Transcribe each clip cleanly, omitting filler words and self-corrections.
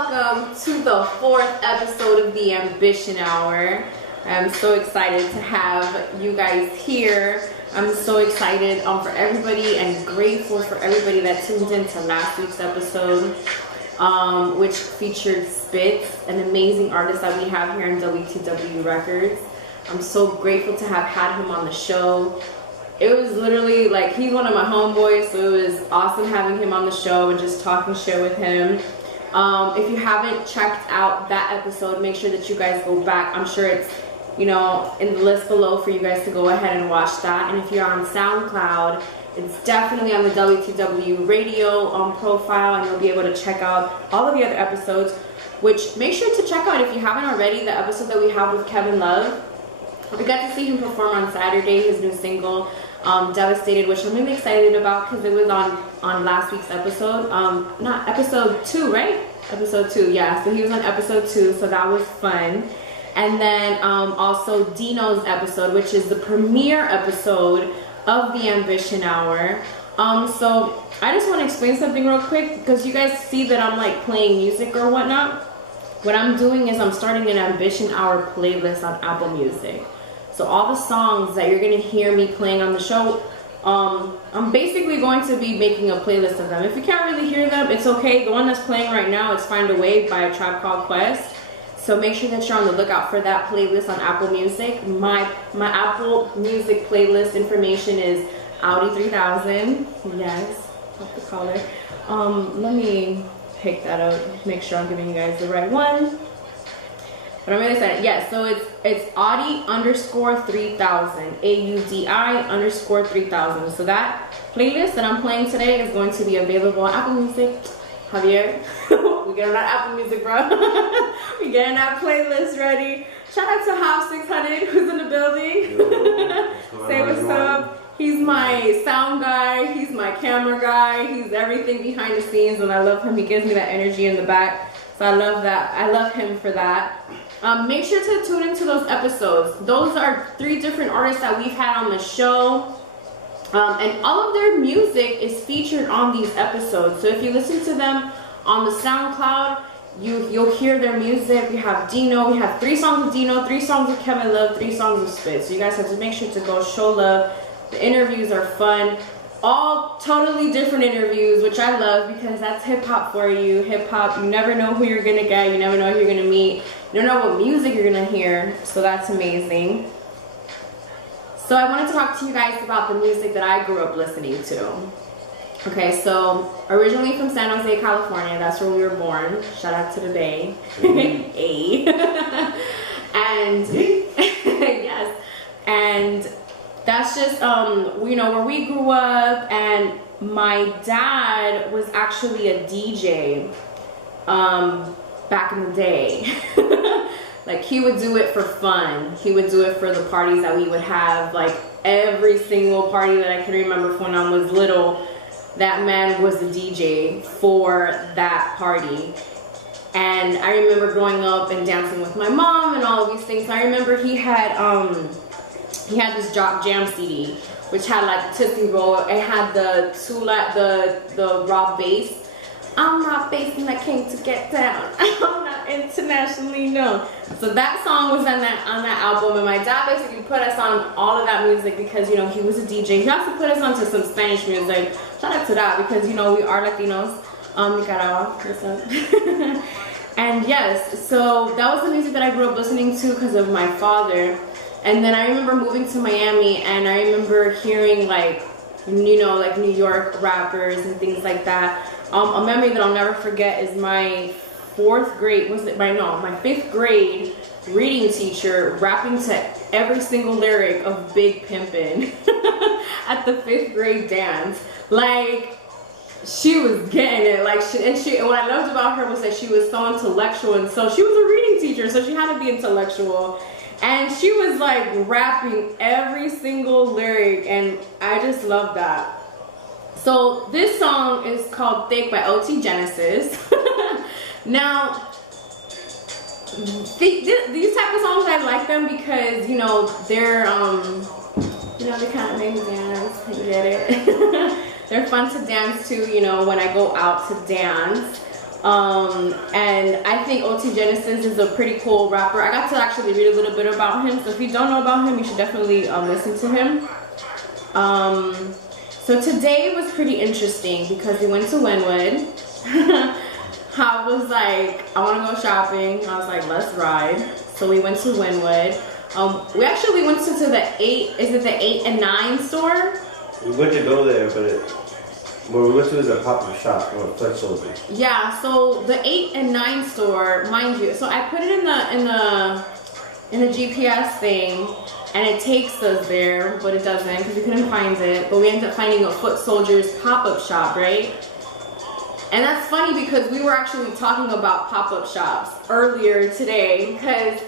Welcome to the 4th episode of the Ambition Hour. I'm so excited to have you guys here. I'm so excited for everybody and grateful for everybody that tuned in to last week's episode, which featured Spitz, an amazing artist that we have here in WTW Records. I'm so grateful to have had him on the show. It was literally like, he's one of my homeboys, so it was awesome having him on the show and just talking shit with him. If you haven't checked out that episode, make sure that you guys go back. I'm sure it's, in the list below for you guys to go ahead and watch that. And if you're on SoundCloud, it's definitely on the WTW radio profile, and you'll be able to check out all of the other episodes, which make sure to check out if you haven't already, the episode that we have with Kevin Love. We got to see him perform on Saturday, his new single, Devastated, which I'm really excited about because it was on last week's episode. Not episode 2, right? Episode 2, yeah. So he was on episode 2, so that was fun. And then also Dino's episode, which is the premiere episode of the Ambition Hour. So I just want to explain something real quick because you guys see that I'm like playing music or whatnot. What I'm doing is I'm starting an Ambition Hour playlist on Apple Music. So all the songs that you're going to hear me playing on the show, I'm basically going to be making a playlist of them. If you can't really hear them, it's okay. The one that's playing right now is Find a Way by A Tribe Called Quest. So make sure that you're on the lookout for that playlist on Apple Music. My Apple Music playlist information is Audi 3000. Yes, off the collar. Let me pick that up, make sure I'm giving you guys the right one. But I'm really excited. Yeah, so it's Audi _3000, AUDI _3000. So that playlist that I'm playing today is going to be available on Apple Music. Javier, we getting that Apple Music, bro. We getting that playlist ready. Shout out to Hop 600 who's in the building. Say what's up. He's my sound guy. He's my camera guy. He's everything behind the scenes, and I love him. He gives me that energy in the back. So I love that. I love him for that. Make sure to tune into those episodes. Those are 3 different artists that we've had on the show. And all of their music is featured on these episodes. So if you listen to them on the SoundCloud, you'll hear their music. We have Dino. We have 3 songs of Dino, 3 songs of Kevin Love, 3 songs of Spitz. So you guys have to make sure to go show love. The interviews are fun. All totally different interviews, which I love because that's hip-hop for you. Hip-hop, you never know who you're gonna get, you never know who you're gonna meet, you don't know what music you're gonna hear, so that's amazing. So I wanted to talk to you guys about the music that I grew up listening to. Okay, so originally from San Jose, California, that's where we were born. Shout out to the Bay. Hey. And yes, and that's just where we grew up, and my dad was actually a DJ back in the day. Like, he would do it for fun. He would do it for the parties that we would have. Like, every single party that I can remember from when I was little, that man was the DJ for that party. And I remember growing up and dancing with my mom and all of these things. I remember he had this Jock Jam CD, which had like Tootsie Roll. It had the raw bass. I'm Rob Bass and I came to get down. I'm not internationally known. So that song was on that album, and my dad basically put us on all of that music because he was a DJ. He also put us onto some Spanish music. Shout out to that because we are Latinos. Nicaragua, what's up? And yes, so that was the music that I grew up listening to because of my father. And then I remember moving to Miami, and I remember hearing like New York rappers and things like that. A memory that I'll never forget is my 5th grade reading teacher rapping to every single lyric of Big Pimpin' at the 5th grade dance. Like, she was getting it. Like, and what I loved about her was that she was so intellectual, and so she was a reading teacher, so she had to be intellectual. And she was like rapping every single lyric, and I just love that. So this song is called Thick by OT Genesis. Now, these type of songs, I like them because, they're, they kind of make me dance, you get it? They're fun to dance to, when I go out to dance. And I think OT Genesis is a pretty cool rapper. I got to actually read a little bit about him, so if you don't know about him, you should definitely listen to him. So today was pretty interesting because we went to Wynwood. I was like, I want to go shopping. I was like, let's ride. So we went to Wynwood. We actually went to the 8, is it the 8 and 9 store? We went to go there, but what we went to is a pop-up shop or a foot soldier. Yeah, so the 8 and 9 store, mind you, so I put it in the GPS thing, and it takes us there, but it doesn't because we couldn't find it. But we ended up finding a Foot Soldiers pop-up shop, right? And that's funny because we were actually talking about pop-up shops earlier today because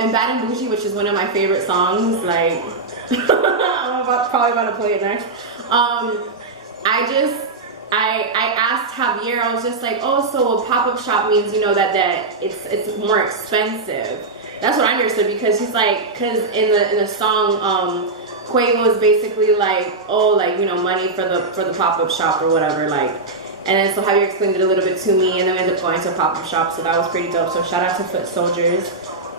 in Bad and Bougie, which is one of my favorite songs, like I'm probably about to play it next. I asked Javier, I was just like, oh, so a pop-up shop means, you know, that it's more expensive. That's what I understood because he's like, because in the song, Quavo was basically like, oh, like, you know, money for the pop-up shop or whatever, like. And then so Javier explained it a little bit to me, and then we ended up going to a pop-up shop, so that was pretty dope. So shout out to Foot Soldiers.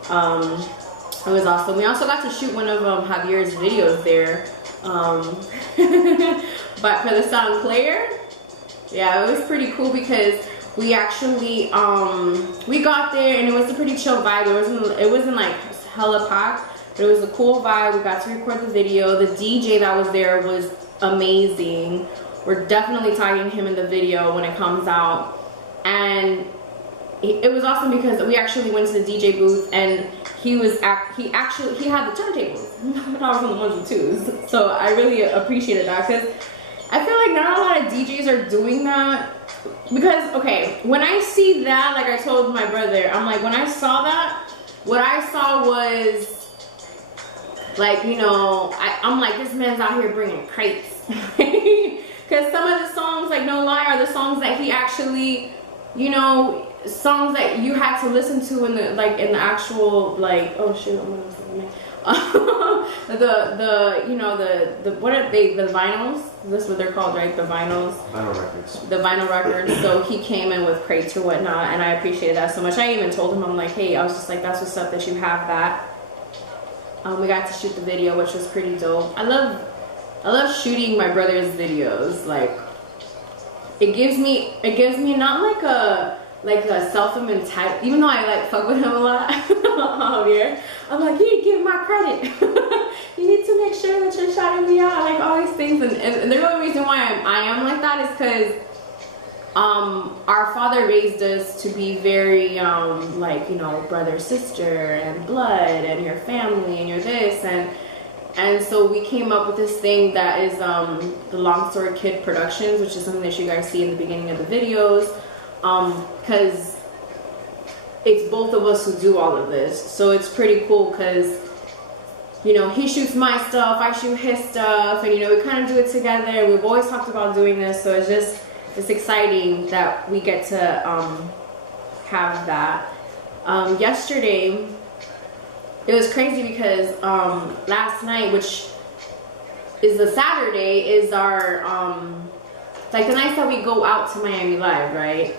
It was awesome. We also got to shoot one of Javier's videos there. But for the song Player, yeah, it was pretty cool because we actually we got there and it was a pretty chill vibe. It wasn't like hella packed, but it was a cool vibe. We got to record the video. The DJ that was there was amazing. We're definitely tagging him in the video when it comes out. And it was awesome because we actually went to the DJ booth and he had the turntables. I was on the ones and twos. So I really appreciated that because I feel like not a lot of DJs are doing that. Because, okay, when I see that, like I told my brother, I'm like, when I saw that, what I saw was, like, you know, I'm like, this man's out here bringing crates. Because some of the songs, like, no lie, are the songs that he actually, you know, songs that you had to listen to in the, like, in the actual, like, oh, shoot, I'm gonna say you know, what are they, the vinyls? That's what they're called, right? The vinyls. Vinyl records. The vinyl records. So he came in with crates or whatnot, and I appreciated that so much. I even told him, I'm like, hey, I was just like, that's what's up that you have that. We got to shoot the video, which was pretty dope. I love shooting my brother's videos. Like, it gives me not like a self-entitled, even though I like fuck with him a lot. Here, I'm like, you need to give him my credit. You need to make sure that you're shouting me out, like all these things. And the only reason why I am like that is because our father raised us to be very like, you know, brother, sister, and blood, and your family, and you're this, and so we came up with this thing that is the Long Story Kid Productions, which is something that you guys see in the beginning of the videos, because it's both of us who do all of this. So it's pretty cool because, you know, he shoots my stuff, I shoot his stuff, and, you know, we kind of do it together. We've always talked about doing this, so it's exciting that we get to have that. Yesterday, it was crazy because last night, which is the Saturday, is our like the nights that we go out to Miami Live, right?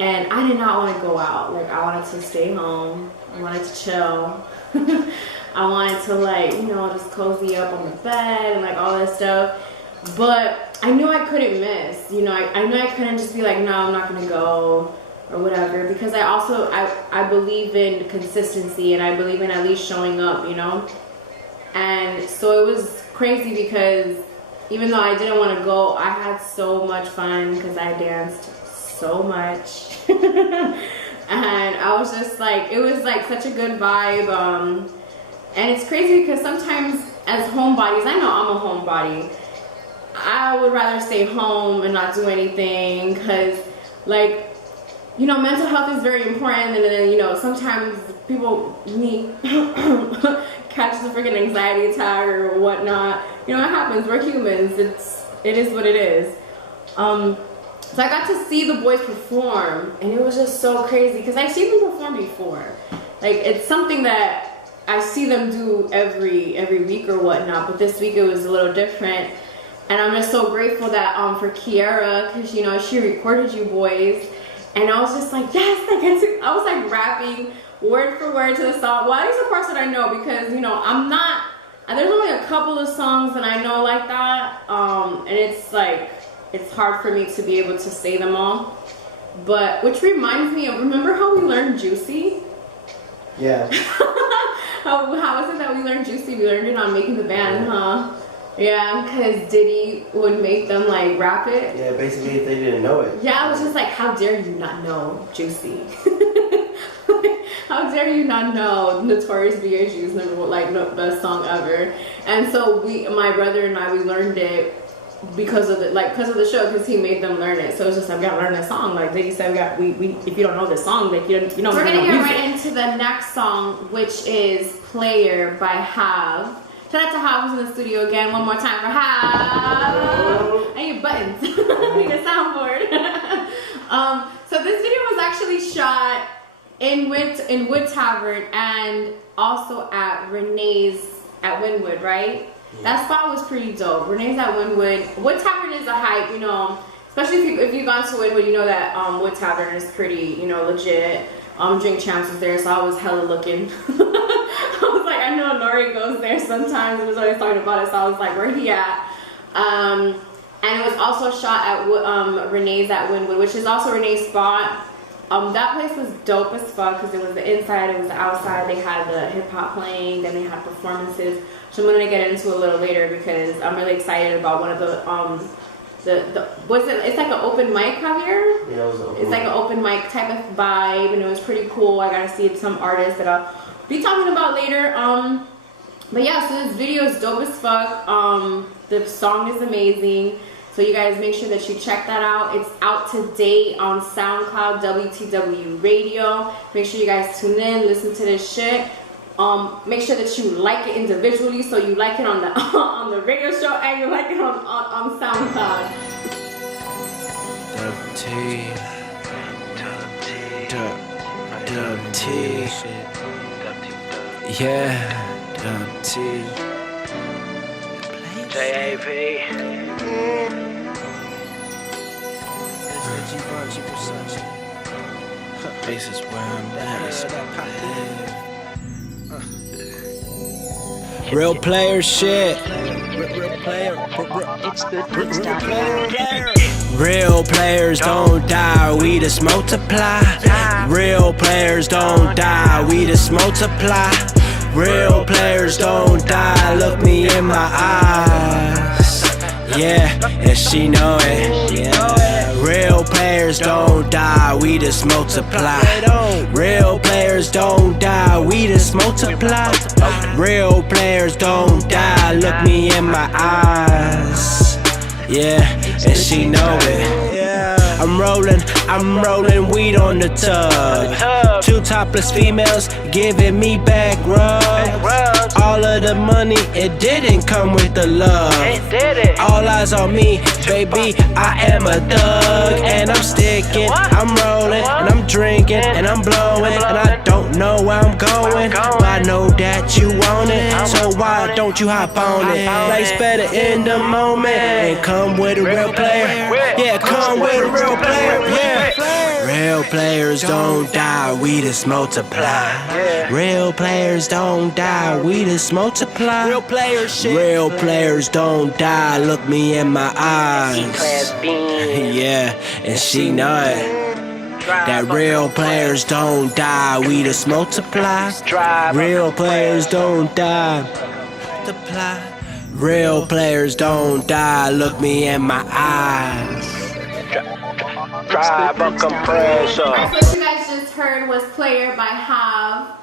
And I did not want to go out. Like, I wanted to stay home. I wanted to chill. I wanted to, like, you know, just cozy up on the bed and like all that stuff. But I knew I couldn't miss. You know, I knew I couldn't just be like, no, I'm not gonna go or whatever, because I believe in consistency and I believe in at least showing up, you know. And so it was crazy because even though I didn't want to go, I had so much fun because I danced so much. And I was just like, it was like such a good vibe. And it's crazy because sometimes as homebodies, I know I'm a homebody, I would rather stay home and not do anything because, like, you know, mental health is very important, and then, you know, sometimes people, me, catches a freaking anxiety attack or whatnot. You know, it happens. We're humans. It is what it is. So I got to see the boys perform, and it was just so crazy because I've seen them perform before. Like, it's something that I see them do every week or whatnot, but this week it was a little different. And I'm just so grateful that for Kiara, because, you know, she recorded you boys. And I was just like, yes, I was like rapping word for word to the song. Well, at least the parts that I know, because you know I'm not. There's only a couple of songs that I know like that, and it's like it's hard for me to be able to say them all. But which reminds me of, remember how we learned Juicy? Yeah. how was it that we learned Juicy? We learned it on Making the Band, huh? Yeah, because Diddy would make them like rap it. Yeah, basically if they didn't know it. Yeah, I was just like, how dare you not know Juicy? How dare you not know Notorious B.I.G.'s best song ever? And so my brother and I, we learned it because of the show, because he made them learn it. So it's just like, we gotta learn this song. Like Diddy said, if you don't know this song, like you don't. We're gonna get right into the next song, which is "Player" by Have. Shout out to Have, who's in the studio again. One more time for Have. I need buttons. I need a soundboard. So this video was actually shot in Wood Tavern and also at Renee's at Wynwood, right? Yeah. That spot was pretty dope. Renee's at Wynwood. Wood Tavern is a hype, you know, especially if you've gone to Wynwood, you know that Wood Tavern is pretty, you know, legit. Drink Champs was there, so I was hella looking. I was like, I know Nori goes there sometimes. He was always talking about it, so I was like, where he at? And it was also shot at Renee's at Wynwood, which is also Renee's spot. That place was dope as fuck because it was the inside, it was the outside. They had the hip hop playing, then they had performances. So I'm gonna get into a little later because I'm really excited about one of it's like an open mic, Javier? Yeah, it was open. It's like an open mic type of vibe, and it was pretty cool. I got to see some artists that I'll be talking about later. But yeah, so this video is dope as fuck. The song is amazing. So you guys make sure that you check that out. It's out today on SoundCloud, WTW Radio. Make sure you guys tune in, listen to this shit. Make sure that you like it individually, so you like it on the on the radio show and you like it on SoundCloud. This is where I'm at. Real player shit. Real players don't die, we just multiply. Real players don't die, we just multiply. Real players don't die, look me in my eyes. Yeah, and she know it. Real players don't die, we just multiply. Real players don't die, we just multiply. Real players don't die, look me in my eyes. Yeah, and she know it. I'm rolling weed on the tub. Two topless females giving me back rubs. All of the money, it didn't come with the love. All eyes on me, baby, I am a thug. And I'm sticking, I'm rolling, and I'm drinking, and I'm blowing. And I don't know where I'm going, but I know that you want it. So why don't you hop on it? Life's better in the moment, and come with a real player. Yeah, come with a real player. Yeah. Real players don't die, we just multiply. Real players don't die, we just multiply. Real players don't die, look me in my eyes. Yeah, and she know it. That real players don't die, we just multiply. Real players don't die. Real players don't die, look me in my eyes. Drive a compressor. So what you guys just heard was "Player" by Have,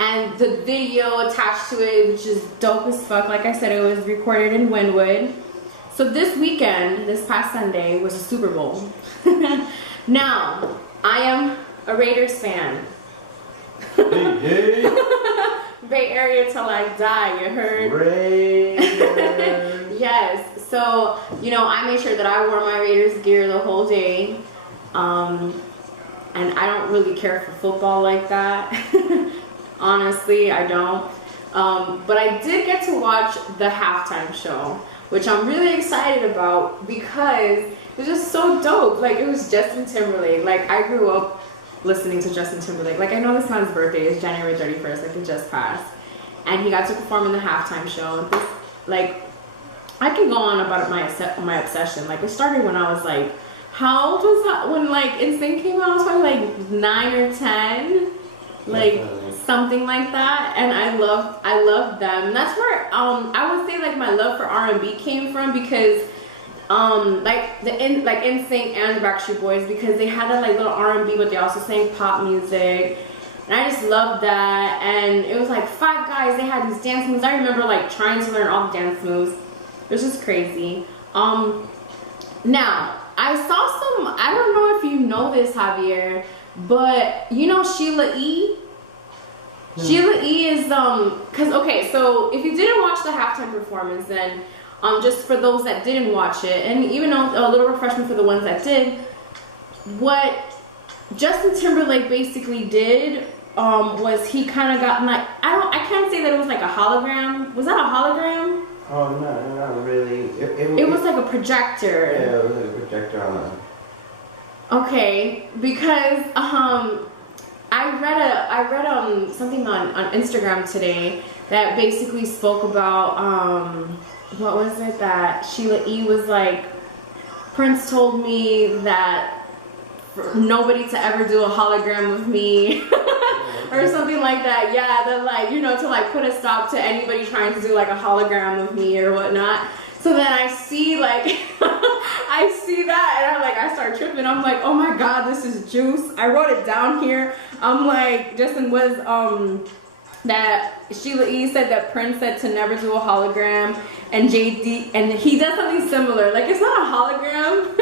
and the video attached to it, which is dope as fuck. Like I said, it was recorded in Wynwood. So this weekend, this past Sunday, was a Super Bowl. Now, I am a Raiders fan. Hey. Bay Area till I die, you heard? Raiders. Yes. So, you know, I made sure that I wore my Raiders gear the whole day. And I don't really care for football like that. Honestly, I don't. But I did get to watch the halftime show, which I'm really excited about because it was just so dope. Like, it was Justin Timberlake. Like, I grew up listening to Justin Timberlake. Like, I know this man's birthday is January 31st, like it just passed, and he got to perform in the halftime show. And this, like, I can go on about my obsession. Like, it started when I was like, how old was that when like NSYNC came out? I was probably like 9 or 10, like something like that. And I loved them. And that's where I would say like my love for R&B came from, because like NSYNC and the Backstreet Boys, because they had that like little R&B, but they also sang pop music. And I just loved that. And it was like 5 guys, they had these dance moves. I remember like trying to learn all the dance moves. It was just crazy. Now, I saw some, I don't know if you know this, Javier, but you know Sheila E? Yeah. Sheila E is, cause okay, so if you didn't watch the halftime performance, then just for those that didn't watch it, and even a little refreshment for the ones that did, what Justin Timberlake basically did was he kind of got like, I can't say that it was like a hologram. Was that a hologram? Oh, no, not really. It was like a projector. Yeah, it was like a projector on. Okay, because I read something on Instagram today that basically spoke about what was it that Sheila E was like, Prince told me that for nobody to ever do a hologram of me. Or something like that, yeah, that like, you know, to like put a stop to anybody trying to do like a hologram of me or whatnot. So then I see like, I see that and I start tripping. I'm like, oh my God, this is juice. I wrote it down here. I'm like, Justin was, that Sheila E said that Prince said to never do a hologram, and JD, and he does something similar. Like, it's not a hologram,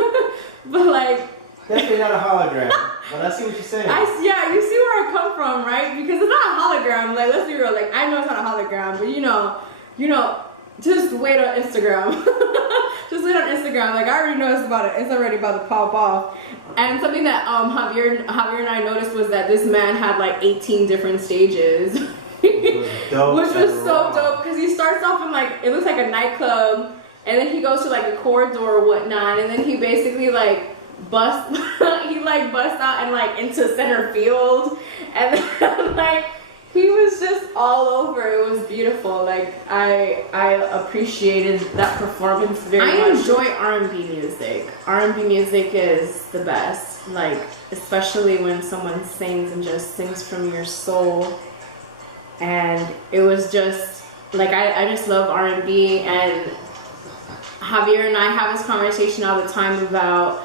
but like, definitely not a hologram, but I see what you're saying. Yeah, you see where I come from, right? Because it's not a hologram. Like, let's be real. Like, I know it's not a hologram, but you know, just wait on Instagram. Just wait on Instagram. Like, I already know it's already about to pop off. And something that Javier and I noticed was that this man had like 18 different stages. Which was so dope, because he starts off in like, it looks like a nightclub, and then he goes to like a corridor or whatnot, and then he basically like busts out and like into center field, and then like he was just all over. It was beautiful. Like I appreciated that performance very much. I enjoy R&B music. R&B music is the best. Like, especially when someone sings and just sings from your soul. And it was just like I just love R&B, and Javier and I have this conversation all the time about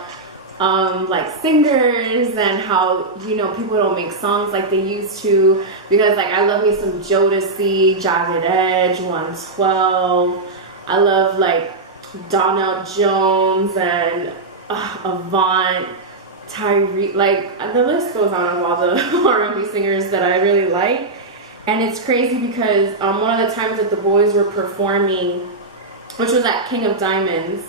like singers and how, you know, people don't make songs like they used to, because like I love me some Jodeci, Jagged Edge, 112. I love like Donnell Jones and Avant, Tyree, like the list goes on of all the R&B singers that I really like. And it's crazy because one of the times that the boys were performing, which was at King of Diamonds,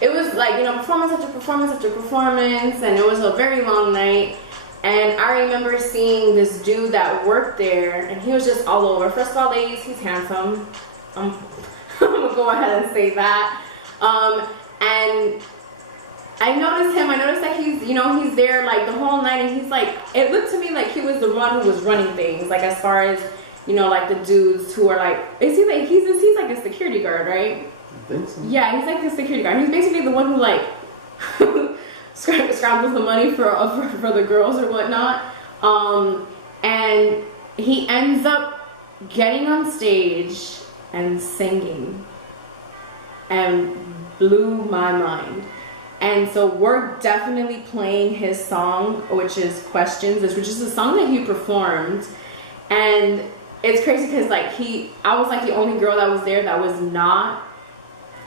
it was like, you know, performance after performance after performance, and it was a very long night. And I remember seeing this dude that worked there, and he was just all over. First of all, ladies, he's handsome. I'm gonna go ahead and say that. And I noticed him. I noticed that he's, you know, he's there like the whole night, and he's like, it looked to me like he was the one who was running things, like as far as, you know, like the dudes who are like, is he like, he's like a security guard, right? I think so. Yeah, he's like the security guard. He's basically the one who like scrambles the money for the girls or whatnot. And he ends up getting on stage and singing, and blew my mind. And so we're definitely playing his song, which is Questions, which is a song that he performed. And it's crazy because like I was like the only girl that was there that was not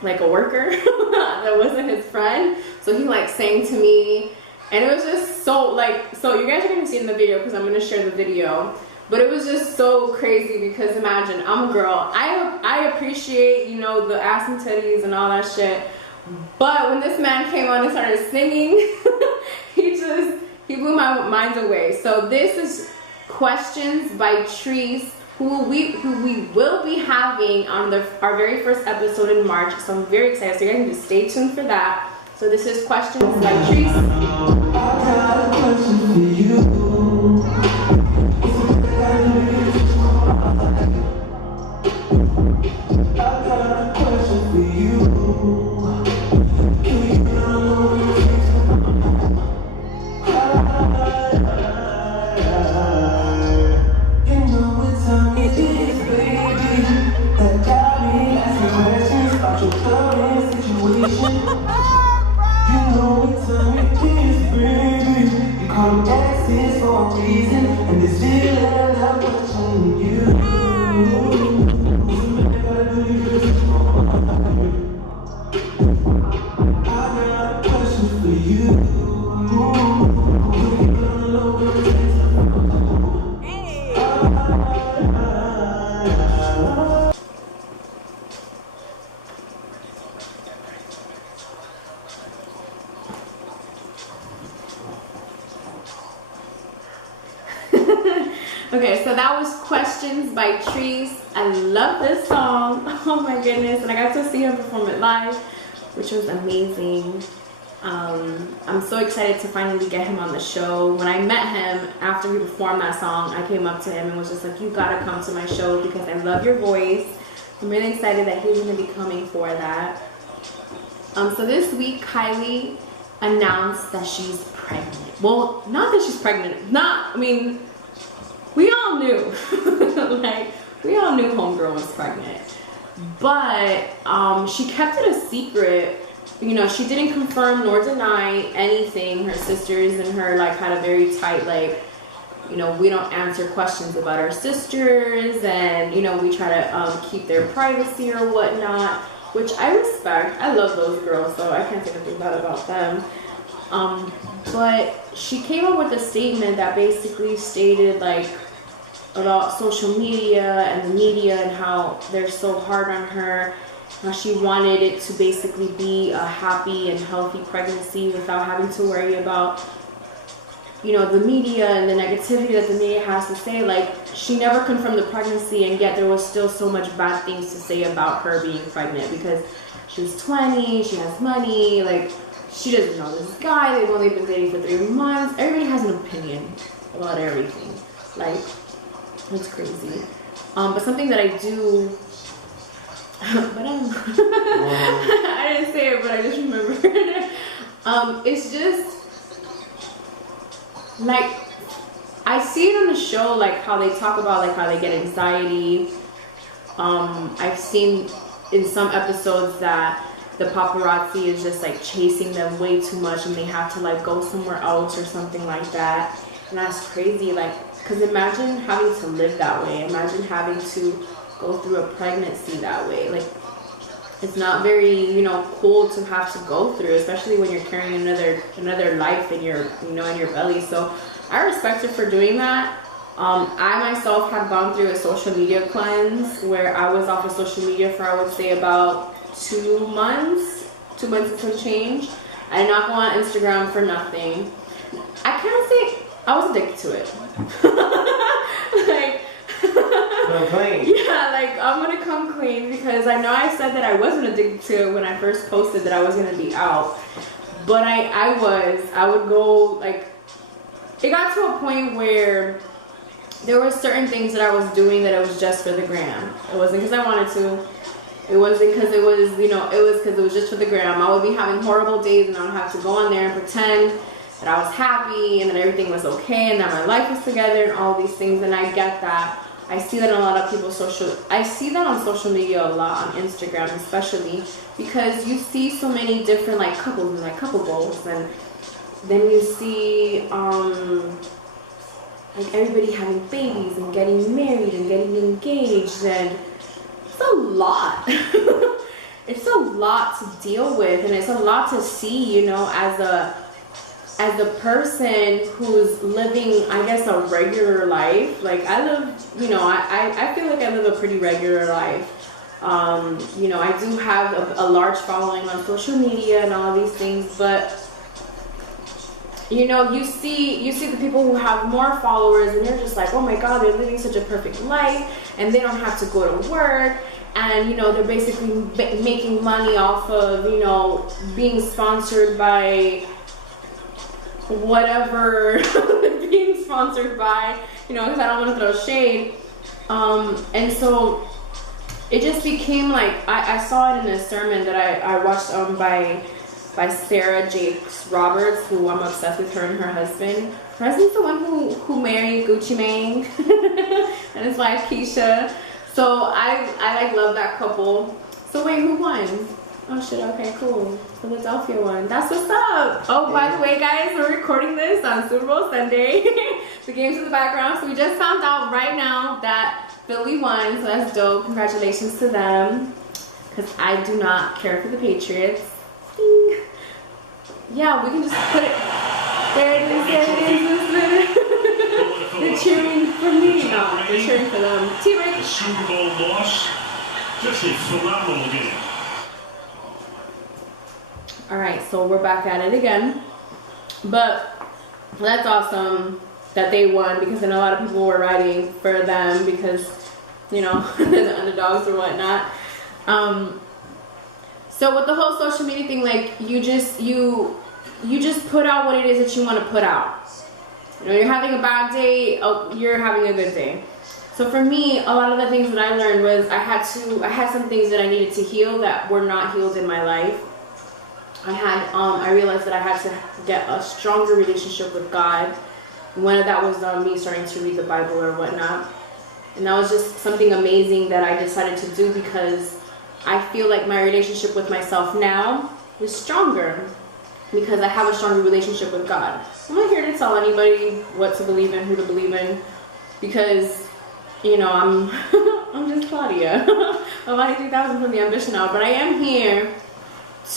like a worker, that wasn't his friend. So he like sang to me, and it was just so like, so you guys are gonna see it in the video because I'm gonna share the video. But it was just so crazy because imagine, I'm a girl. I appreciate, you know, the ass and titties and all that shit. But when this man came on and started singing, he blew my mind away. So this is Questions by Treese who we will be having on our very first episode in March. So I'm very excited. So you guys need to stay tuned for that. So this is Questions by Treese. I got a question for you. Okay, so that was Questions by Treese. I love this song. Oh my goodness. And I got to see him perform it live, which was amazing. I'm so excited to finally get him on the show. When I met him after we performed that song, I came up to him and was just like, you gotta come to my show because I love your voice. I'm really excited that he's gonna be coming for that. So this week, Kylie announced that she's pregnant. Well, not that she's pregnant. We all knew. Like, we all knew homegirl was pregnant. But she kept it a secret. You know, she didn't confirm nor deny anything. Her sisters and her like had a very tight, like, you know, we don't answer questions about our sisters, and you know, we try to keep their privacy or whatnot, which I respect. I love those girls, so I can't say anything bad about them. But she came up with a statement that basically stated like about social media and the media and how they're so hard on her. How she wanted it to basically be a happy and healthy pregnancy without having to worry about, you know, the media and the negativity that the media has to say. Like, she never confirmed the pregnancy, and yet there was still so much bad things to say about her being pregnant because she's 20, she has money, like, she doesn't know this guy, they've only been dating for 3 months. Everybody has an opinion about everything. Like, it's crazy. But something that I do, but I didn't say it, but I just remembered. It's just like, I see it on the show, like how they talk about like how they get anxiety. I've seen in some episodes that the paparazzi is just like chasing them way too much and they have to like go somewhere else or something like that. And that's crazy. Like, because imagine having to live that way. Imagine having to go through a pregnancy that way. Like, it's not very, you know, cool to have to go through, especially when you're carrying another life in your, you know, in your belly. So I respect her for doing that. I myself have gone through a social media cleanse where I was off of social media for, I would say, about 2 months and some change. I did not go on Instagram for nothing. I can't say I was addicted to it. Like, come clean. Yeah, like, I'm gonna come clean because I know I said that I wasn't addicted to it when I first posted that I was gonna be out, but I would go, like, it got to a point where there were certain things that I was doing that it was just for the gram. It wasn't because I wanted to. It wasn't because it was, you know, it was because it was just for the gram. I would be having horrible days and I would have to go on there and pretend that I was happy and that everything was okay and that my life was together and all these things. And I get that. I see that in a lot of people's I see that on social media a lot, on Instagram especially, because you see so many different like couples and like couple goals, and then you see like everybody having babies and getting married and getting engaged, and it's a lot. It's a lot to deal with, and it's a lot to see, you know, as a person who's living, I guess, a regular life. Like, I live, you know, I feel like I live a pretty regular life. You know, I do have a large following on social media and all these things, but you know, you see the people who have more followers and they're just like, oh my God, they're living such a perfect life and they don't have to go to work. And, you know, they're basically making money off of, you know, being sponsored by whatever they're being sponsored by, you know, because I don't want to throw shade. And so it just became like, I saw it in a sermon that I watched by Sarah Jakes Roberts, who I'm obsessed with, her and her husband. Her husband's the one who married Gucci Mane and his wife Keisha. So I like love that couple. So wait, who won? Oh shit, okay, cool. Philadelphia won. That's what's up. Oh, by the way, guys, we're recording this on Super Bowl Sunday. The game's in the background. So we just found out right now that Philly won. So that's dope. Congratulations to them. Because I do not care for the Patriots. Ding. Yeah, we can just put it. There it is, there it is. They're cheering for me. No, they're cheering for them. T-Rex. The Super Bowl loss. Just a phenomenal game. Alright, so we're back at it again. But that's awesome that they won, because then a lot of people were writing for them because, you know, they're the underdogs or whatnot. So with the whole social media thing, like you just put out what it is that you want to put out. You know, you're having a bad day, oh, you're having a good day. So for me, a lot of the things that I learned was I had some things that I needed to heal that were not healed in my life. I realized that I had to get a stronger relationship with God. One of that was me starting to read the Bible or whatnot. And that was just something amazing that I decided to do, because I feel like my relationship with myself now is stronger because I have a stronger relationship with God. I'm not here to tell anybody what to believe in, who to believe in, because, you know, I'm just Claudia. I'm like 3000 from the Ambition Hour, but I am here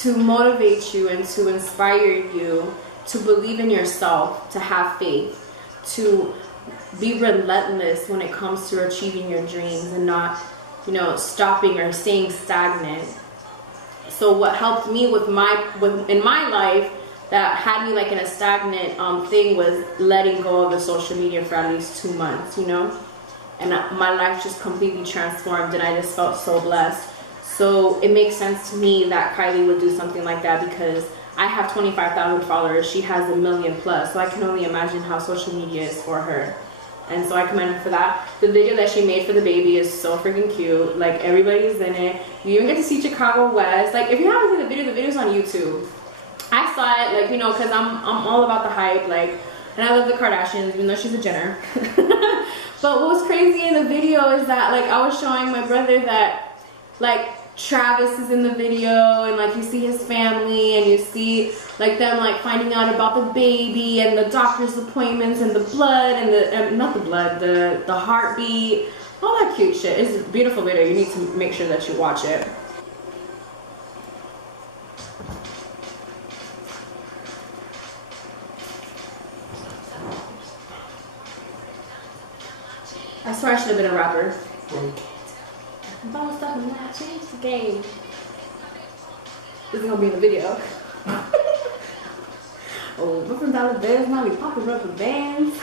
to motivate you and to inspire you to believe in yourself, to have faith, to be relentless when it comes to achieving your dreams and not, you know, stopping or staying stagnant. So what helped me in my life that had me like in a stagnant thing was letting go of the social media for at least 2 months, you know, and my life just completely transformed and I just felt so blessed. So it makes sense to me that Kylie would do something like that, because I have 25,000 followers, she has 1 million plus, so I can only imagine how social media is for her. And so I commend her for that. The video that she made for the baby is so freaking cute. Like, everybody's in it. You even get to see Chicago West. Like, if you haven't seen the video's on YouTube. I saw it, like, you know, because I'm all about the hype, like, and I love the Kardashians, even though she's a Jenner. But what was crazy in the video is that, like, I was showing my brother that, like, Travis is in the video, and like you see his family, and you see like them like finding out about the baby and the doctor's appointments and the blood and the not the blood, the heartbeat, all that cute shit. It's a beautiful video. You need to make sure that you watch it. I swear I should have been a rapper. Boss up and not change the game. This is gonna be in the video. Oh, different dollar bills now we popping rubber bands.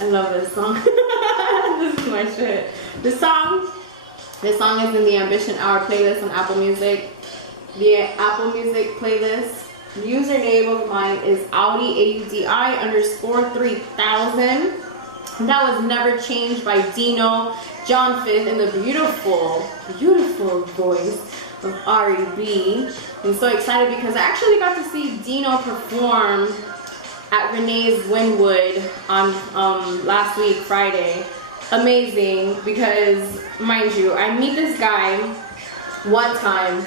I love this song. This is my shit. This song is in the Ambition Hour playlist on Apple Music. The Apple Music playlist username of mine is Audi AUDI_3000. That was never changed by Dino John Fifth in the beautiful, beautiful voice of Ari B. I'm so excited because I actually got to see Dino perform at Renee's Wynwood on last week, Friday. Amazing, because mind you, I meet this guy one time.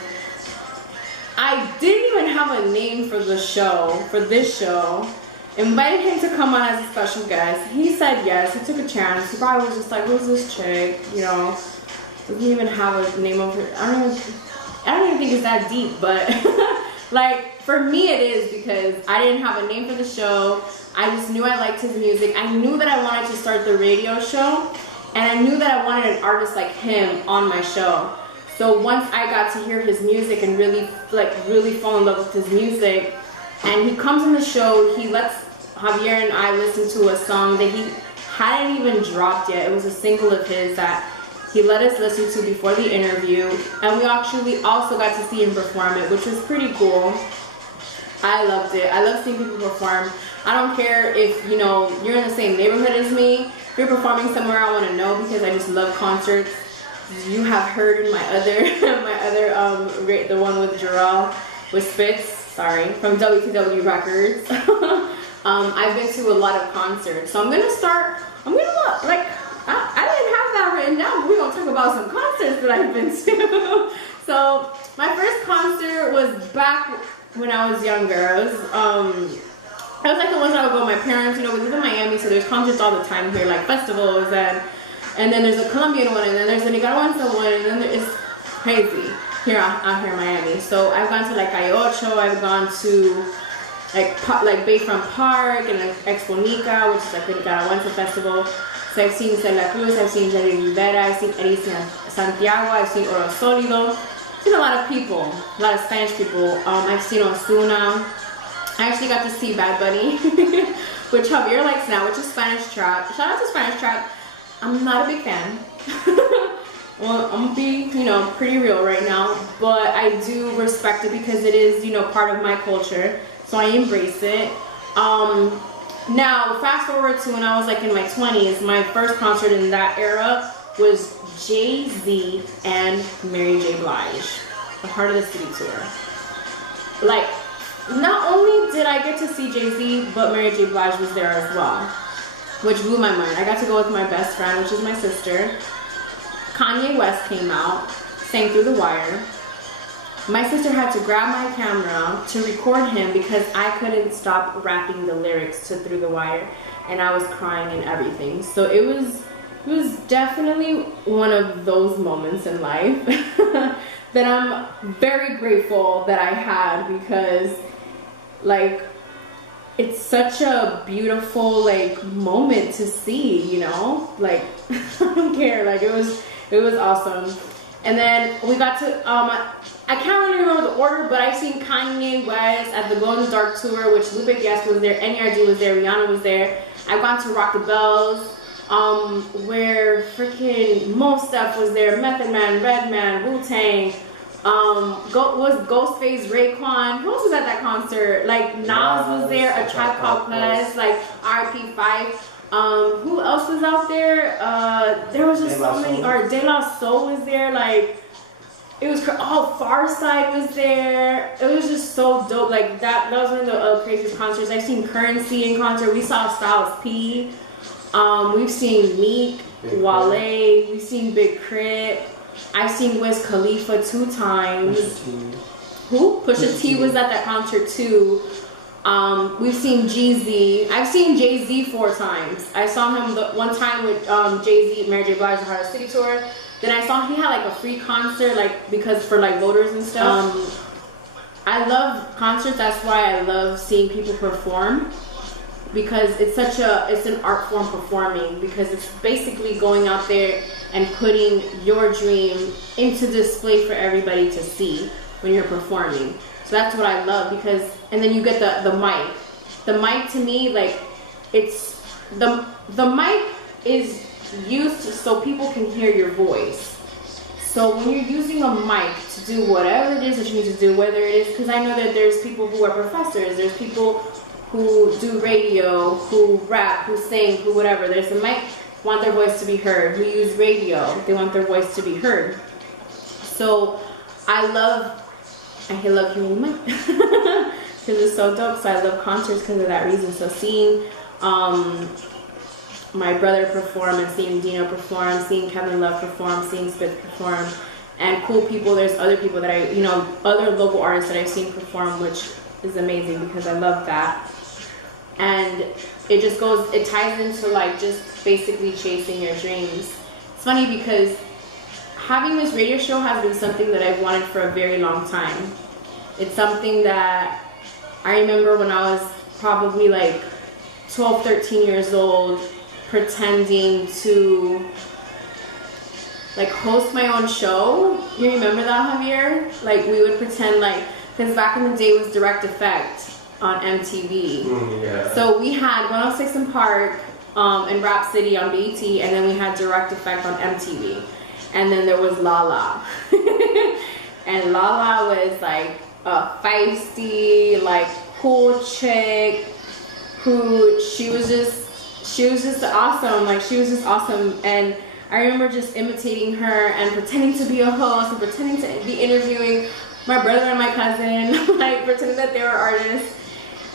I didn't even have a name for the show, for this show. Invited him to come on as a special guest. He said yes. He took a chance. He probably was just like, who's this chick? You know, doesn't even have a name of her. I don't even think it's that deep, but like for me it is, because I didn't have a name for the show. I just knew I liked his music. I knew that I wanted to start the radio show, and I knew that I wanted an artist like him on my show. So once I got to hear his music and really fall in love with his music, and he comes on the show, he lets Javier and I listen to a song that he hadn't even dropped yet. It was a single of his that he let us listen to before the interview, and we actually also got to see him perform it, which was pretty cool. I loved it. I love seeing people perform. I don't care if, you know, you're in the same neighborhood as me. If you're performing somewhere, I want to know, because I just love concerts. You have heard in my other, the one with Jarrell, with Spitz, sorry, from WTW Records. I've been to a lot of concerts. So I didn't have that written down, but we're going to talk about some concerts that I've been to. So my first concert was back when I was younger. It was like the ones that I would go with my parents. You know, we live in Miami, so there's concerts all the time here, like festivals, and then there's a Colombian one, and then there's a Nicaraguan one, and then it's crazy here out here in Miami. So I've gone to like Calle Ocho, I've gone to like Bayfront Park and like Exponica, which is like the Nicaraguan festival. So I've seen Celia Cruz, I've seen Jenny Rivera, I've seen Eddie Santiago, I've seen Oro Solido. I've seen a lot of people, a lot of Spanish people. I've seen Ozuna. I actually got to see Bad Bunny, which Javier likes now, which is Spanish trap. Shout out to Spanish trap. I'm not a big fan. Well, I'm gonna be, you know, pretty real right now, but I do respect it because it is, you know, part of my culture, so I embrace it. Now, fast forward to when I was like in my 20s, my first concert in that era was Jay-Z and Mary J. Blige, the Heart of the City tour. Like, not only did I get to see Jay-Z, but Mary J. Blige was there as well, which blew my mind. I got to go with my best friend, which is my sister. Kanye West came out, sang Through the Wire. My sister had to grab my camera to record him because I couldn't stop rapping the lyrics to Through the Wire, and I was crying and everything. So it was definitely one of those moments in life that I'm very grateful that I had, because like it's such a beautiful like moment to see, you know, like I don't care, like it was awesome. And then we got to I can't really remember the order, but I've seen Kanye West at the Glow in the Dark tour, which Lupe Fiasco was there, NERD was there, Rihanna was there. I've gone to Rock the Bells, where freaking Mos Def was there, Method Man, Redman, Wu-Tang, was Ghostface, Raekwon. Who else was at that concert? Like Nas was there, A Tribe Called Quest, like RP5. Who else was out there? There was just so many. Or De La Soul was there. Like it was. Farside was there. It was just so dope. Like that was one of the craziest concerts. I've seen Currency in concert. We saw Styles P. We've seen Meek, Wale. We've seen Big Crit. I've seen Wiz Khalifa 2 times. Pusha T was at that concert too. We've seen Jeezy. I've seen Jay-Z 4 times. I saw him one time with Jay-Z, Mary J. Blige, the Heart of the City tour. Then I saw he had like a free concert, like because for like voters and stuff. I love concerts. That's why I love seeing people perform, because it's an art form, performing, because it's basically going out there and putting your dream into display for everybody to see when you're performing. So that's what I love, because, and then you get the mic. The mic to me, like, it's, the mic is used so people can hear your voice. So when you're using a mic to do whatever it is that you need to do, whether it is, because I know that there's people who are professors, there's people who do radio, who rap, who sing, who whatever. There's the mic, want their voice to be heard. Who use radio, they want their voice to be heard. So I love hearing the mic because it's so dope. So I love concerts because of that reason. So seeing my brother perform and seeing Dino perform, seeing Kevin Love perform, seeing Spitz perform, and cool people. There's other people that other local artists that I've seen perform, which is amazing because I love that. And it ties into like just basically chasing your dreams. It's funny because having this radio show has been something that I've wanted for a very long time. It's something that I remember when I was probably like 12, 13 years old, pretending to like host my own show. You remember that, Javier? Like we would pretend like, because back in the day it was Direct Effect on MTV. Yeah. So we had 106 in Park and Rap City on BET, and then we had Direct Effect on MTV. And then there was Lala. And Lala was like a feisty, like cool chick who she was just awesome. Like she was just awesome. And I remember just imitating her and pretending to be a host and pretending to be interviewing my brother and my cousin, like pretending that they were artists.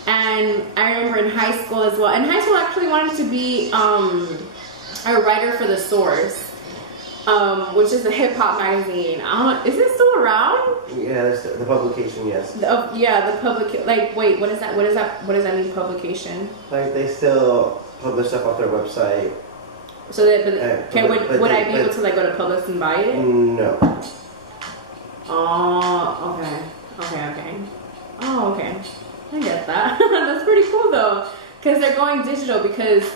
And I remember in high school as well. In high school, I actually wanted to be a writer for The Source, which is a hip hop magazine. Is it still around? Yeah, that's the publication, yes. Yeah, the public. Like, wait, what is that? What does that mean? Publication? Like they still publish stuff off their website. So that, would I be able to like go to Publix and buy it? No. Oh, okay. Oh, okay. I get that. That's pretty cool though, because they're going digital. Because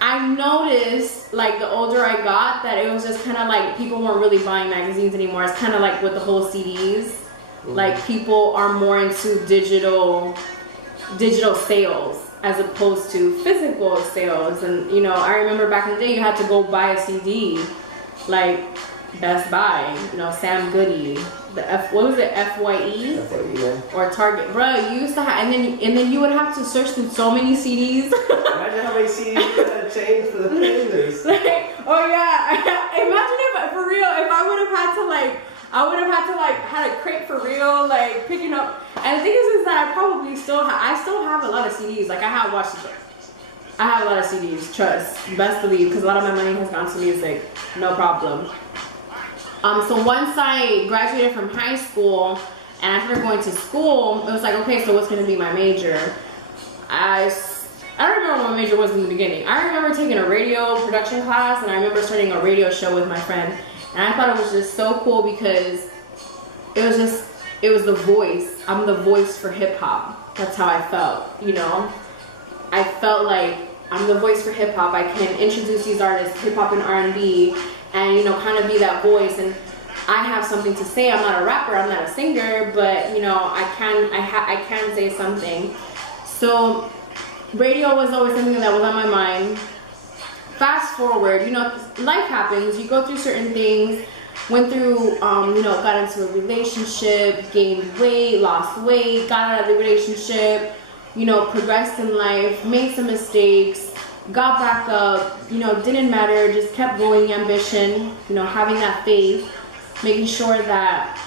I noticed, like the older I got, that it was just kind of like people weren't really buying magazines anymore. It's kind of like with the whole CDs. Like people are more into digital sales as opposed to physical sales. And you know, I remember back in the day, you had to go buy a CD, like Best Buy, you know, Sam Goody, what was it, FYE? Yeah. Or Target, bro. You used to have, and then you would have to search through so many CDs. Imagine how many CDs you had to change for the playlist. Like, oh yeah, imagine if for real, if I would have had to had a crate for real, like picking up. And the thing is that I probably still have a lot of CDs. Like I have a lot of CDs. Trust, best believe, because a lot of my money has gone to music. No problem. So once I graduated from high school and I started going to school, it was like, okay, so what's going to be my major? I don't remember what my major was in the beginning. I remember taking a radio production class, and I remember starting a radio show with my friend. And I thought it was just so cool because it was the voice. I'm the voice for hip hop. That's how I felt, you know? I felt like I'm the voice for hip hop. I can introduce these artists, hip hop and R&B, and you know, kind of be that voice. And I have something to say. I'm not a rapper, I'm not a singer, but you know, I can say something. So radio was always something that was on my mind. Fast forward, you know, life happens. You go through certain things. Went through, you know, got into a relationship, gained weight, lost weight, got out of the relationship, you know, progressed in life, made some mistakes, got back up, you know, didn't matter, just kept going, ambition, you know, having that faith, making sure that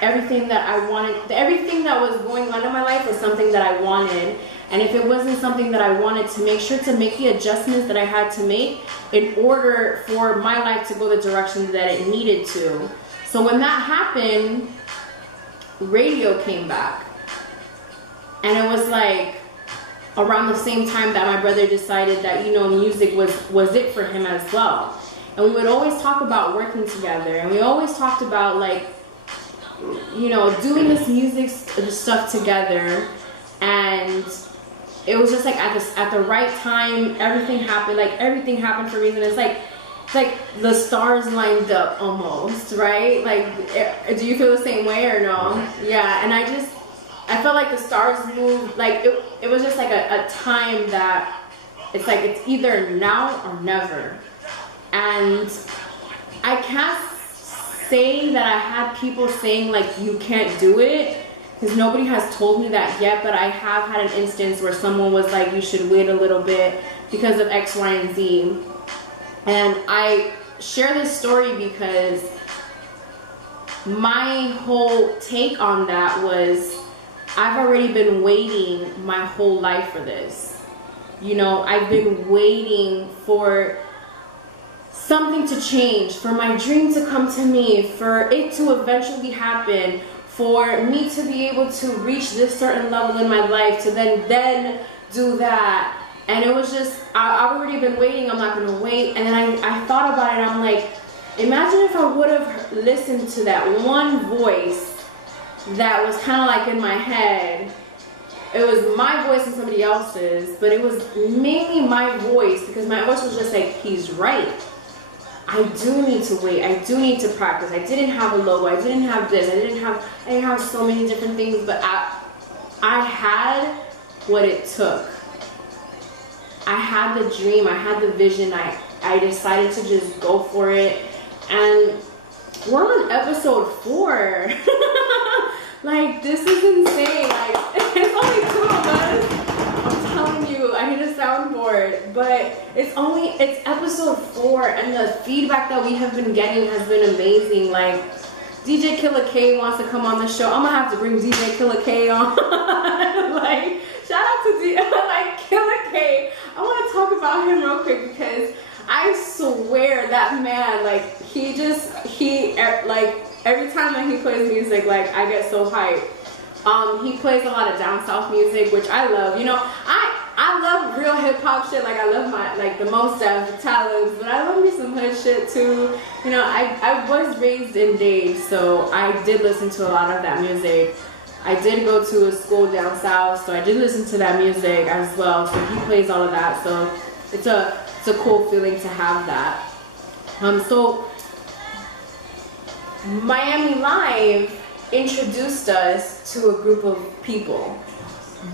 everything that I wanted, everything that was going on in my life was something that I wanted. And if it wasn't something that I wanted, to make sure to make the adjustments that I had to make in order for my life to go the direction that it needed to. So when that happened, radio came back. And it was like around the same time that my brother decided that, you know, music was it for him as well. And we would always talk about working together. And we always talked about, like, you know, doing this music stuff together. And it was just like at the right time, everything happened. Like everything happened for a reason. It's like the stars lined up almost, right? Like, do you feel the same way or no? Yeah. And I felt like the stars moved. Like it was just like a time that it's like it's either now or never. And I can't say that I had people saying like you can't do it, because nobody has told me that yet, but I have had an instance where someone was like, you should wait a little bit because of X, Y, and Z. And I share this story because my whole take on that was, I've already been waiting my whole life for this. You know, I've been waiting for something to change, for my dream to come to me, for it to eventually happen, for me to be able to reach this certain level in my life, to then do that. And it was just, I've already been waiting, I'm not gonna wait. And then I thought about it, and I'm like, imagine if I would have listened to that one voice that was kind of like in my head. It was my voice and somebody else's, but it was mainly my voice, because my voice was just like, he's right. I do need to wait. I do need to practice. I didn't have a logo. I didn't have this. I didn't have so many different things, but I had what it took. I had the dream. I had the vision. I decided to just go for it. And we're on episode 4. Like, this is insane. Like, it's only 2 of us. I'm telling you, I need a soundboard. But it's episode 4, and the feedback that we have been getting has been amazing. Like, DJ Killer K wants to come on the show. I'm gonna have to bring DJ Killer K on. Like, shout out to Killer K. I want to talk about him real quick because I swear that man, like, every time that he plays music, like, I get so hyped. He plays a lot of down south music, which I love. You know, I love real hip hop shit. Like, I love the Most Def, the Talibs, but I love me some hood shit too. You know, I was raised in Dade, so I did listen to a lot of that music. I did go to a school down south, so I did listen to that music as well. So he plays all of that, so it's a cool feeling to have that. So Miami Live introduced us to a group of people,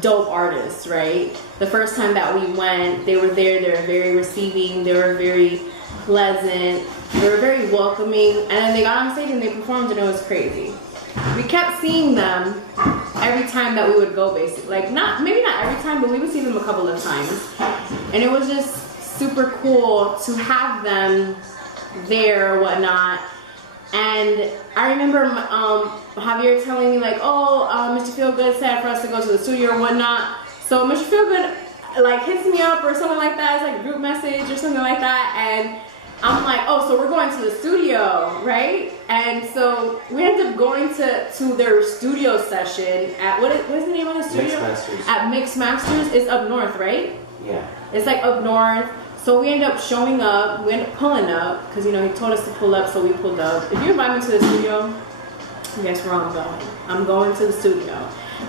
dope artists, right? The first time that we went, they were there, they were very receiving, they were very pleasant, they were very welcoming, and then they got on stage and they performed and it was crazy. We kept seeing them every time that we would go, basically. Like, maybe not every time, but we would see them a couple of times. And it was just super cool to have them there or whatnot. And I remember Javier telling me, like, oh, Mr. Feelgood said for us to go to the studio or whatnot. So Mr. Feelgood, like, hits me up or something like that. It's like a group message or something like that. And I'm like, oh, so we're going to the studio, right? And so we ended up going to their studio session at, what is the name of the studio? Mixmasters. At Mixmasters. It's up north, right? Yeah. It's like up north. So we ended up showing up, we ended up pulling up, because, you know, he told us to pull up, so we pulled up. If you invite me to the studio, guess where I'm going? I'm going to the studio.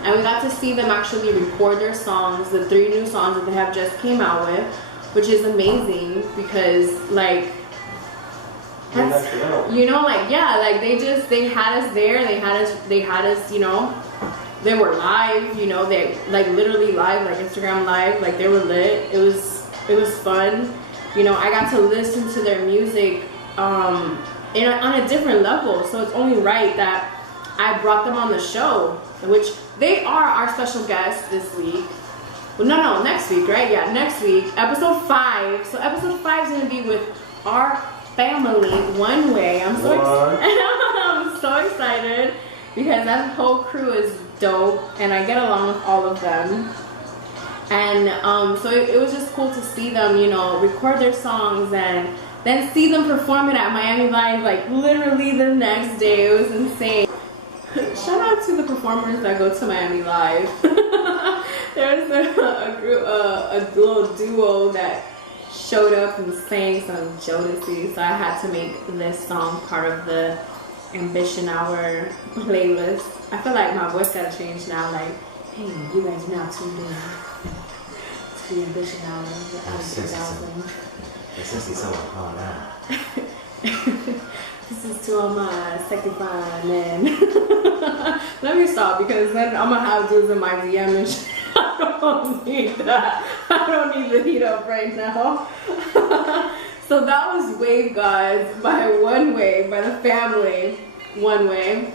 And we got to see them actually record their songs, the 3 new songs that they have just came out with, which is amazing because, like, that's, you know, like, yeah, like, they had us there, they had us, you know, they were live, you know, they, like, literally live, like, Instagram live, like, they were lit. It was fun. You know, I got to listen to their music on a different level, so it's only right that I brought them on the show, which they are our special guests this week. Well, no, next week, right? Yeah, next week, episode 5. So episode 5 is going to be with our family, One Way. I'm so excited because that whole crew is dope, and I get along with all of them. And so it was just cool to see them, you know, record their songs and then see them perform it at Miami Live, like, literally the next day. It was insane. Shout out to the performers that go to Miami Live. There's a little duo that showed up and sang some Jodeci, so I had to make this song part of the Ambition Hour playlist. I feel like my voice gotta change now, like, hey, you guys are now tuned in to the Ambition Hour with Audi 2000. Essentially someone calling out. This is to all my sexy fine men. Let me stop because then I'm gonna have dudes in my DM and shit. I don't need that. I don't need the heat up right now. So that was Wave Gods by One Way, by the family One Way.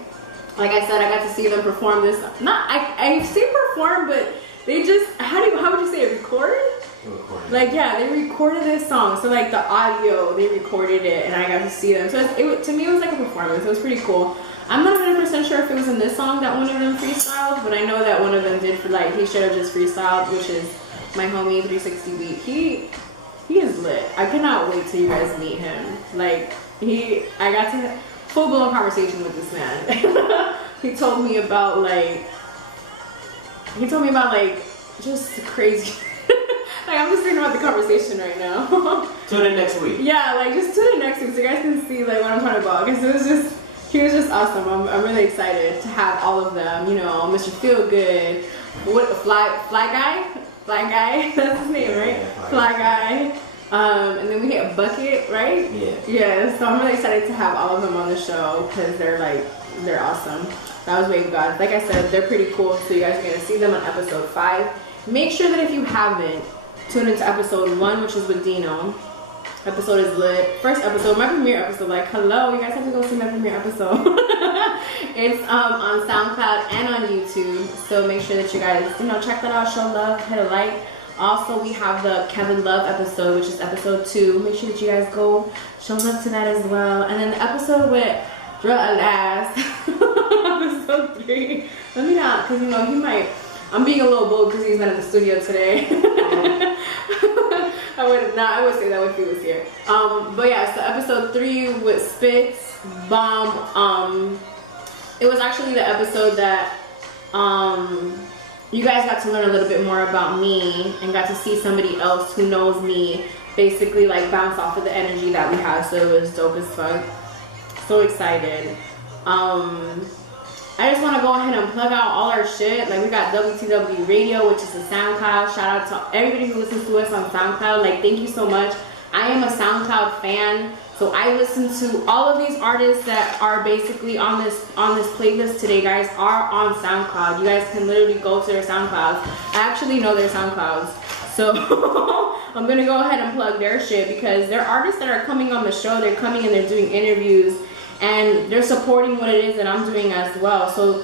Like I said, I got to see them perform this. I say perform, but they just, how would you say it, record? Like, yeah, they recorded this song. So, like, the audio, they recorded it, and I got to see them. So, to me, it was like a performance. It was pretty cool. I'm not 100% sure if it was in this song that one of them freestyled, but I know that one of them did, for like, he should have just freestyled, which is my homie 360 Beat. He is lit. I cannot wait till you guys meet him. Like, I got to have full-blown conversation with this man. He told me about, like, just crazy. Like, I'm just thinking about the conversation right now. Tune in next week. Yeah, like, just tune in next week so you guys can see, like, what I'm talking about. Because he was just awesome. I'm really excited to have all of them. You know, Mr. Feelgood, Fly Guy, that's his name, right? Yeah, Fly Guy. And then we get Bucket, right? Yeah. Yeah, so I'm really excited to have all of them on the show because they're awesome. That was Wave Gods. Like I said, they're pretty cool, so you guys are gonna see them on episode 5. Make sure that if you haven't, tune into episode 1, which is with Dino. Episode is lit. First episode, my premiere episode. Like, hello, you guys have to go see my premiere episode. It's on SoundCloud and on YouTube, so make sure that you guys, check that out. Show love, hit a like. Also, we have the Kevin Love episode, which is episode 2. Make sure that you guys go show love to that as well. And then the episode with Alas, episode 3. Let me not, because he might. I'm being a little bold because he's not in the studio today. I would say that if he was here. But yeah, so episode 3 with Spitz, Bomb. It was actually the episode that you guys got to learn a little bit more about me and got to see somebody else who knows me basically like bounce off of the energy that we have. So it was dope as fuck. So excited. I just want to go ahead and plug out all our shit. Like, we got WTW Radio, which is a SoundCloud. Shout out to everybody who listens to us on SoundCloud. Like, thank you so much. I am a SoundCloud fan, so I listen to all of these artists that are basically on this playlist today, guys, are on SoundCloud. You guys can literally go to their SoundClouds. I actually know their SoundClouds, so I'm gonna go ahead and plug their shit because they're artists that are coming on the show. They're coming and they're doing interviews. And they're supporting what it is that I'm doing as well. So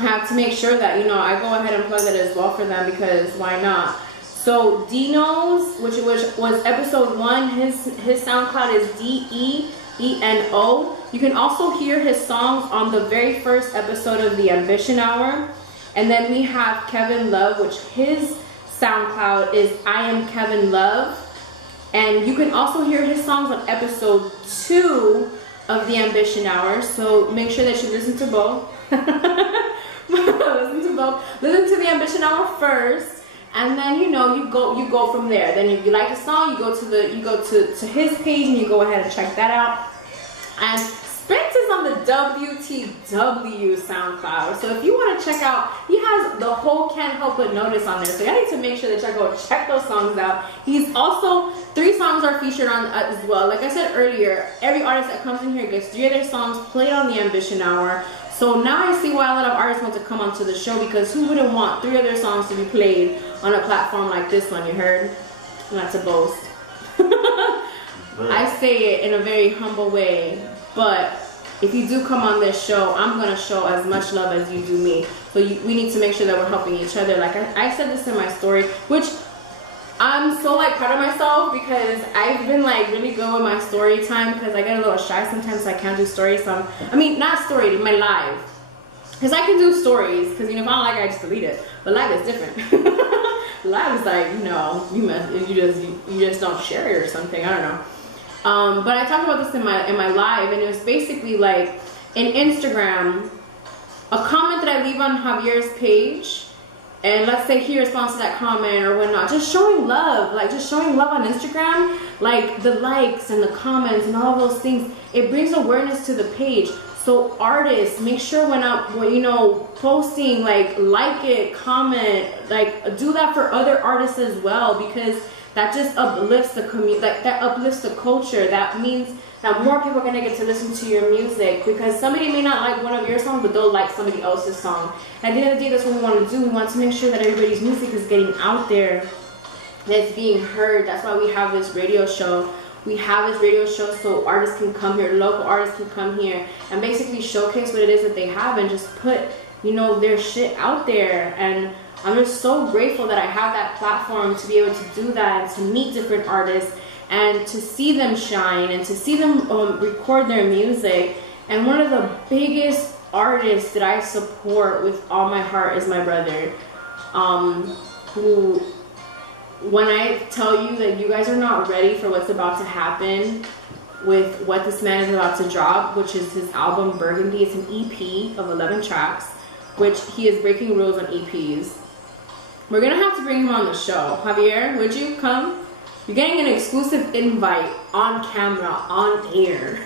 I have to make sure that, I go ahead and plug it as well for them because why not? So Dino's, which was episode 1, his SoundCloud is DEENO. You can also hear his songs on the very first episode of the Ambition Hour. And then we have Kevin Love, which his SoundCloud is I Am Kevin Love. And you can also hear his songs on episode 2 of the Ambition Hour, so make sure that you listen to both. Listen to both. Listen to the Ambition Hour first, and then you go from there. Then if you like the song, you go to his page and you go ahead and check that out. And Spence is on the WTW SoundCloud, so if you want to check out, he has the whole Can't Help But Notice on there, so y'all need to make sure that y'all go check those songs out. He's also, 3 songs are featured on as well. Like I said earlier, every artist that comes in here gets 3 of their songs played on the Ambition Hour. So now I see why a lot of artists want to come onto the show, because who wouldn't want 3 of their songs to be played on a platform like this one, you heard? Not to boast. I say it in a very humble way, but if you do come on this show, I'm going to show as much love as you do me. So we need to make sure that we're helping each other. Like I said this in my story, which I'm so proud of myself because I've been really good with my story time because I get a little shy sometimes, so I can't do stories. So not story, my live. Because I can do stories, because if I don't like it, I just delete it. But live is different. Live is you just don't share it or something. I don't know. But I talked about this in my live, and it was basically in Instagram, a comment that I leave on Javier's page, and let's say he responds to that comment or whatnot, just showing love, just showing love on Instagram, the likes and the comments and all those things, it brings awareness to the page. So artists, make sure when posting, like it, comment, do that for other artists as well, because that just uplifts the community, that uplifts the culture. That means that more people are gonna get to listen to your music, because somebody may not like one of your songs, but they'll like somebody else's song. At the end of the day, that's what we want to do. We want to make sure that everybody's music is getting out there, that it's being heard. That's why we have this radio show. We have this radio show so artists can come here, local artists can come here and basically showcase what it is that they have and just put, their shit out there. And I'm just so grateful that I have that platform to be able to do that and to meet different artists and to see them shine and to see them record their music. And one of the biggest artists that I support with all my heart is my brother, who, when I tell you that you guys are not ready for what's about to happen with what this man is about to drop, which is his album Burgundy. It's an EP of 11 tracks, which he is breaking rules on EPs. We're gonna have to bring him on the show. Javier, would you come? You're getting an exclusive invite on camera, on air.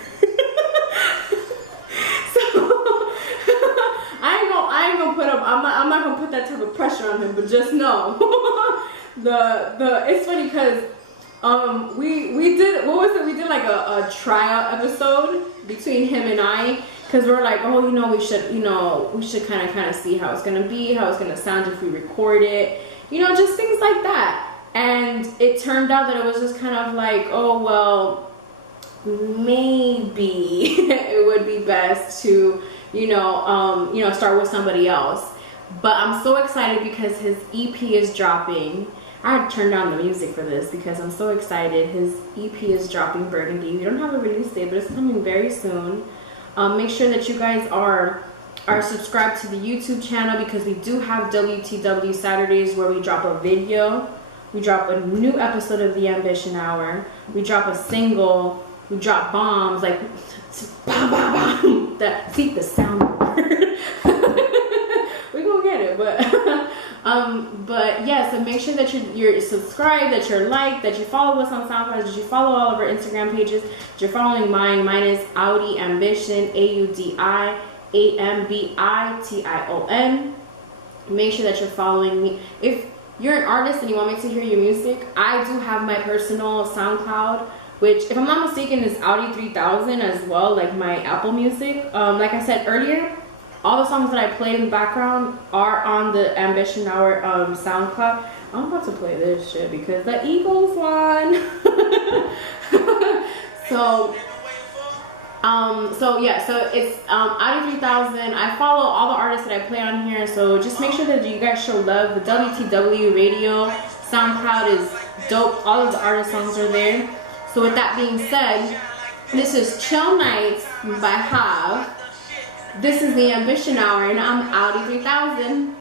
I ain't gonna put up. I'm not gonna put that type of pressure on him. But just know, it's funny because we did, what was it? We did like a tryout episode between him and I, because we're like, oh, we should kind of see how it's gonna be, how it's gonna sound if we record it, just things like that. And it turned out that it was just kind of like, oh well, maybe it would be best to start with somebody else. But I'm so excited because his EP is dropping. I had to turn down the music for this because I'm so excited. His EP is dropping, Burgundy. We don't have a release date, but it's coming very soon. Make sure that you guys are subscribed to the YouTube channel, because we do have WTW Saturdays where we drop a video. We drop a new episode of the Ambition Hour. We drop a single. We drop bombs, like bam, bam, bam. The sound. We gonna get it, but yeah. So make sure that you're subscribed, that you're liked, that you follow us on SoundCloud, that you follow all of our Instagram pages, that you're following mine. Mine is Audi Ambition, AuDii AMBITION. Make sure that you're following me. If you're an artist and you want me to hear your music, I do have my personal SoundCloud, which, if I'm not mistaken, is Audi 3000 as well, like my Apple Music. Like I said earlier, all the songs that I played in the background are on the Ambition Hour SoundCloud. I'm about to play this shit because the Eagles won. So it's Audi 3000. I follow all the artists that I play on here, so just make sure that you guys show love. The WTW Radio SoundCloud is dope. All of the artist songs are there. So with that being said, this is Chill Nights by Hav. This is the Ambition Hour, and I'm Audi 3000.